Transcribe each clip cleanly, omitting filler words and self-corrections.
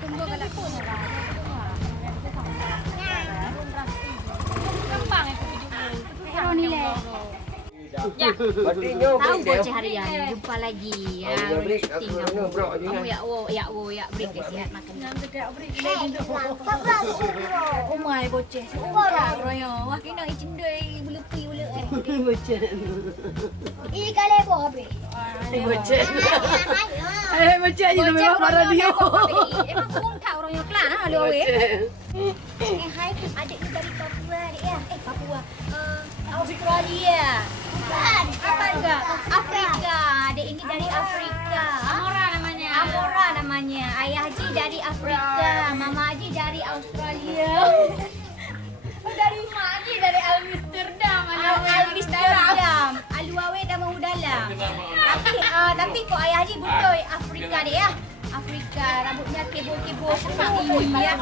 tunggu kalau pun gampang itu video nilai. Ya, tahu bocah harian jumpa lagi ya. Kamu ya break sihat makan. Oh my bocah. Ora royo. Wah kena izin dei bulupi bulu Bocah. Ini kali apa bre? Bocah. Bocah je memang marah dia. Emang pun kau royo kelan ha lu we. Hai adik ni dari Papua adik ya. Papua. Australia. Bukan. Apa enggak? Afrika. Adik ini dari Afrika. Amora namanya. Ayah Haji dari Afrika, Mama Haji dari Australia. Dari Mak Haji dari Amsterdam. Amsterdam. Aluawe dah mau dalam. Tapi kok Ayah Haji butoy Afrika dia ya. Afrika, rambutnya kebo-kebo seperti ini ya.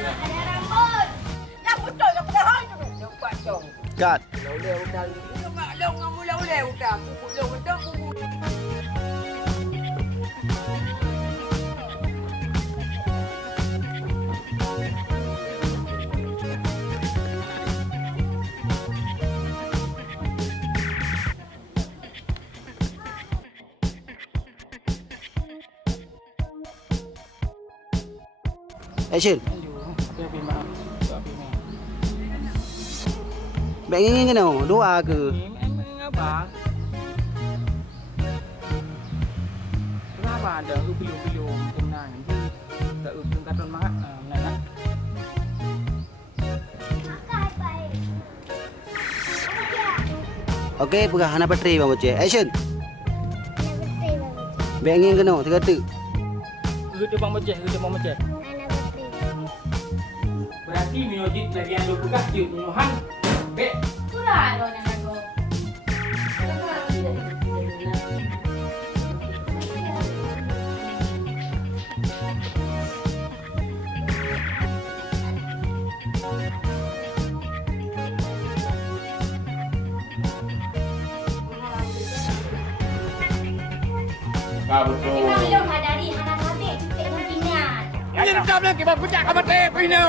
Ada rambut. Dah betul lah padahal tu. Nampak dong. Kat. Loleh udang. Nampak long kamu loleh udang. Kuku long udang kuku. Action. Bạn nghe cái nào? Doa ke? Apa? Kenapa ada belum tenang nanti tak tingkatan mak nak Makan baik. Okey, pegah hana patri bang bocah. Action. Betul bagus. Bạn nghe cái nào? Thứ kata. Kita bang macam, kita bang macam. Anak betul. Berarti miojit lagi yang lu pegang cium nyuhan. Bek. Kurang royo nago. Betul. Memang lu hadari anak habis cutik dengan pinat. Ini rekam lagi bang kucak kau mati pino.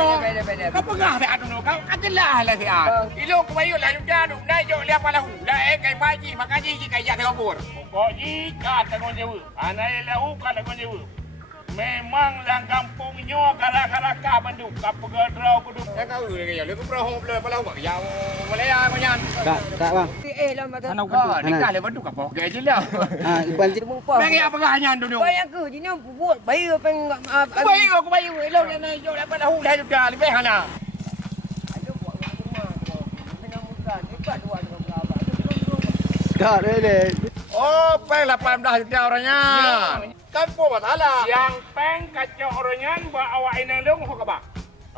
Kau pegah be adu kau katilah lah dia. Ilo kau bayu lah juga tu. Dah jok liap lahu. Dah kai baji makan ji kai jak tengapur. Kau ji kat tengok jewa. Anai lahu kat tengok jewa. Memang lang kampungnya gara-gara ka banduk. Ka pegadrau kudu. Ya kau ni ya. Lu perahu boleh palau mak yang Malaya kau nyan. Kak bang. Lah mata. Anak kudu. Nikah le banduk apa? Okey je lah. Ha, Ipan cik. Bagi apa kahnya duduk? Bayang ke ni buat bayi apa enggak Aku bayu elo dia nak jok dapat lahu dah juga lebih hana. Ayo buat rumah. Tengah muka dekat dua dengan berapa. Kak ni. Oh, peng 18 juta orangnya. Kan po masalah. Yang peng kacau orangnya buat awak ini dong ho kaba.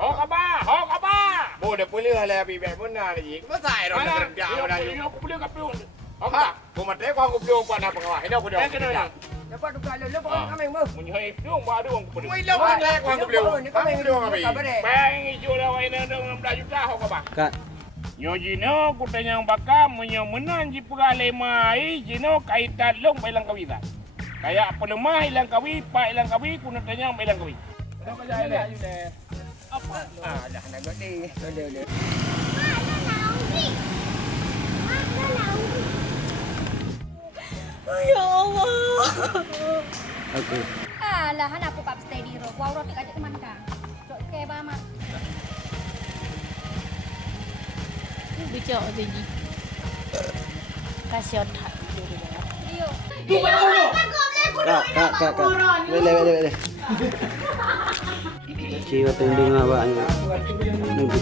Ho kaba. Boleh boleh lah api baik pun nak lagi. Masa air orang kerja dah. Aku boleh kapio. Ha, aku mati aku boleh buat apa kawah. Ini aku dah. Dapat tukar lu pun kami mau. Menyoi dong buat dong aku boleh. Woi lu kan aku boleh. Ni kami dong api. Peng hijau dah awak ini dong 16 juta ho kaba. Kak. Yo jino kutanya bakam menyemenan ji pegalemai jino kaitan long bailang kawitan. Kayak pelemah ilang kawi, pak ilang kawi, kuna tanya bailang kawi. Apa aja ada? Apa? Ah, dah nak gede. Boleh. Ya Allah. Okey. Alah, anak aku pap stay di ro. Wau roti kajak teman ka. Cok ke ba mak. Bicok tadi. Kasiot. Iyo. Kak. Boleh. Cik waktu tundung awak ni. Nunggu.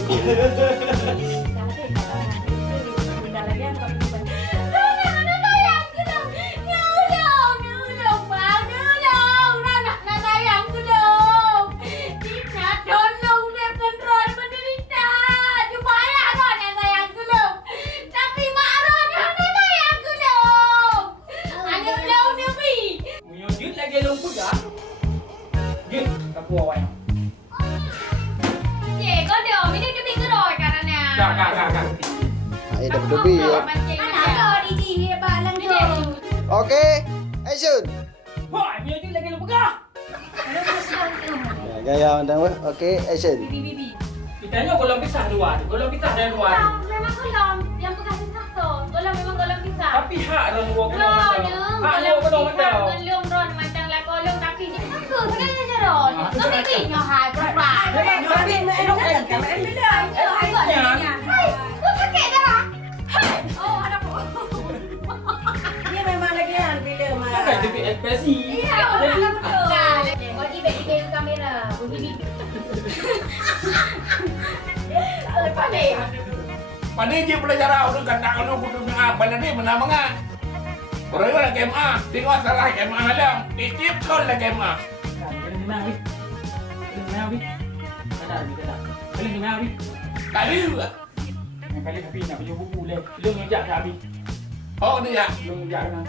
Ai dah berdobi ya. Okey. Action. Wah, dia lagi lu pegang. Gaya undang weh. Okey, action. Kitanya golong pisah dua, golong pisah dari dua. Memang golong. Yang bekas pisah tu. Golong memang golong pisah. Tapi hak ron dua golong Ron, macam. Hak dua golong macam. Golong ron macam lah golong kaki ni. Aku sekarang aja ron. Kau ni nyo hai berapa? Tapi elok kan kan beda. Hai kau ni. Hai, kau sakit dah. Oh, ada apa? Dia memang lagi kan bila mah. Kan jadi ekspresi. Iya, betul. Bagi baik kamera. Bunyi. Lepas ni. Mana je pelajaran orang kata kalau kudu menang, benda ni menang menang. Orang orang KMA, tengok salah KMA halang. Titip kau lah KMA. Kena menang weh. Kena menang weh. Ada ni kena. Kena menang weh. Kali juga. Yang kali tapi nak baju buku le. Belum ngejak dah habis. Oh ni ya. Belum ngejak dengan.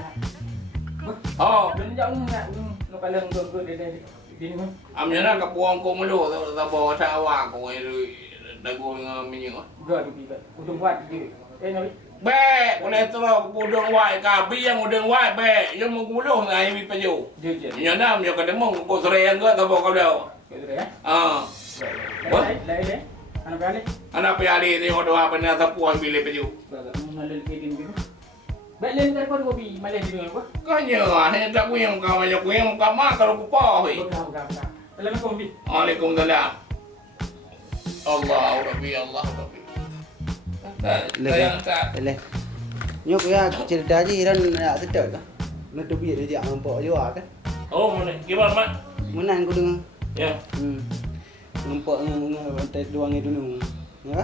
Oh, Belum ngejak nak kalau nggo dia ni pun. amnya nak kapuang ko mulu tak bawa tak awak ko itu dagu minyak. Gak tu tiba. Udung buat dia. Nabi. Baik, boleh terus budung wai kabi yang udung wai baik. Yang menguluh ngai mi paju. Je. Nya nam nya kada mong ko sore yang ke tak bawa kau dah. Gitu ya. Ah. Lai. Anak balik. Anak piali tengok doa benar sapuan pilih paju. Gak mengalir ke gitu. Baik lain daripada kopi malah di dengan apa? Kanya hanya tak kuyang kau banyak kuyang kau mah kalau kupa oi. Bukan. Assalamualaikum bi. Waalaikumsalam. Allah Rabbi Allah Rabbi. Leh. Nyok ya cerita je ran nak sedap ke? Nak tu biar dia nampak jual kan. Oh, mana? Gimana, Mak? Menang aku dengar. Ya. Nampak pantai doang itu nu. Ya?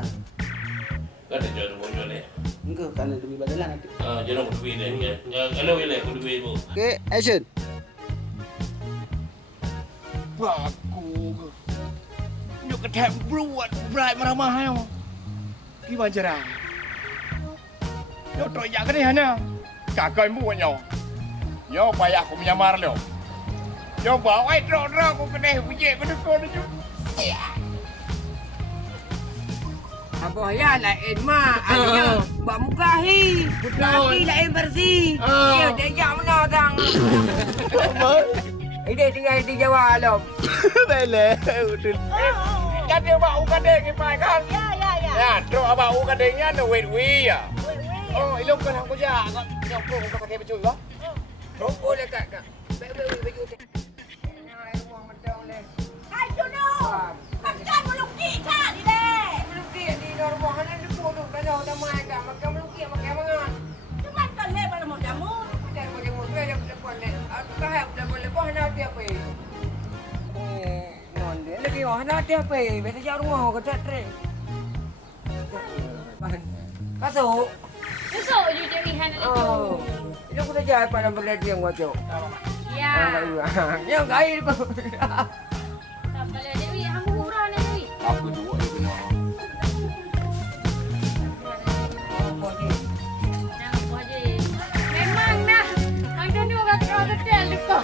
Kata jangan bonjol ni. Engkau kan tu badalan nanti. Jangan kudu ni. Ya, kalau ile kudu bu. Okey, action. Baku. Nyok ketep buat bright marah-marah yo. Ki bajara. Yo tok jak ke hana. Kakak ibu nyo. Yo payah aku menyamar lo. Yo bawa drok aku kena bujik aku dekon tu. Abah ya lain mah. Ayah buat muka hi. Lagi lain bersih. Ya dia jak mana tang. Ini tinggal di Jawa alam. Bele, betul. Jadi bau kadeng ipai kan? Ya. Ya, drok bau kadengnya no wait we ya. Oh, ilok kan aku ja. Kau kau pakai baju ke? Drop boleh kat. Baik baju tu. Aduh no. Makan meluki kan ni deh. Melukis di rumah hana di pondok kalau dah mai kat makan melukis makan mangan. Cuma kan le pada mau jamu. Dan macam tu ada depan ni. Aku kahap dah boleh buat hana dia apa. Non dia lagi hana dia apa. Biasa jauh rumah kau tak trek. Kasut. Besok you jadi Hana itu. Oh. Itu aku dah jahat pada benda dia ngocok. Ya. Yang kain kau. Tak boleh Dewi, hang murah ni Dewi. Apa dua itu no? Nang buat je. Memang nah. Hang dah ni orang kau detail lupa.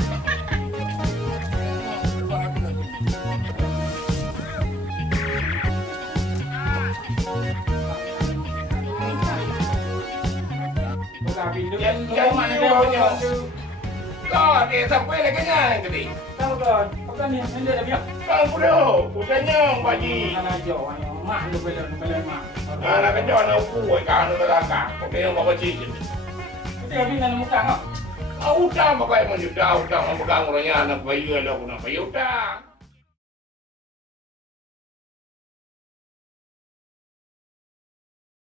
Yang mana dia? Kau dia sampai lagi kan tadi. Tahu kan? Bukan ni, dia dah biar. Kau pula, bukannya baji. Mana jauh, mak lu bela mak. Anak kerja nak kuat kan neraka. Kau yang bawa baji. Kita habis dengan muka kau. Utang apa yang menjuta utang memegang orangnya anak bayi ada aku nak bayi utang.